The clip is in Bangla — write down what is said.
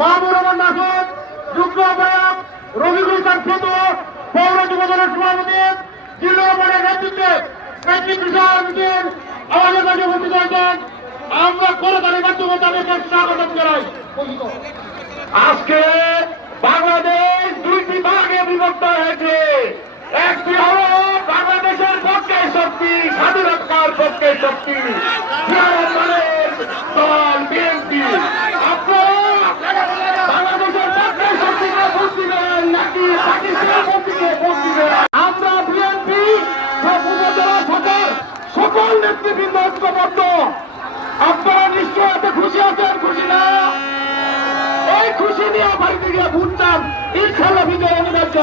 মাহবুব রহমান নাসর, যুগ্ম আহ্বায়ক রবিকুল খান প্রত, পৌর যুবদলের সভাপতি জিল্লুর রহমানের নেতৃত্বে মেট্রিক মিটিং আমাদের কাছে উপস্থিত হয়েছেন। আমরা করতালির মাধ্যমে তাদেরকে স্বাগত জানাই। আজকে বাংলাদেশ দুইটি ভাগে বিভক্ত হয়েছে। একটি হল বাংলাদেশের পক্ষে শক্তি, স্বাধীনতার পক্ষে শক্তি দল বিএনপি। আপনারা বাংলাদেশের পক্ষে শক্তিকে ভোট দিবেন নাকি পাকিস্তানের পক্ষে ভোট দিবেন? আমরা বিএনপি উপজেলা সরকার সকল নেতৃবৃন্দ ঐক্যবদ্ধ। আপনারা নিশ্চয় এতে খুশি আছেন, খুশি না? এই খুশি নিয়ে বাড়িতে গিয়ে ভোট দান, ইনশাল্লাহ বিজয় অনিবার্য।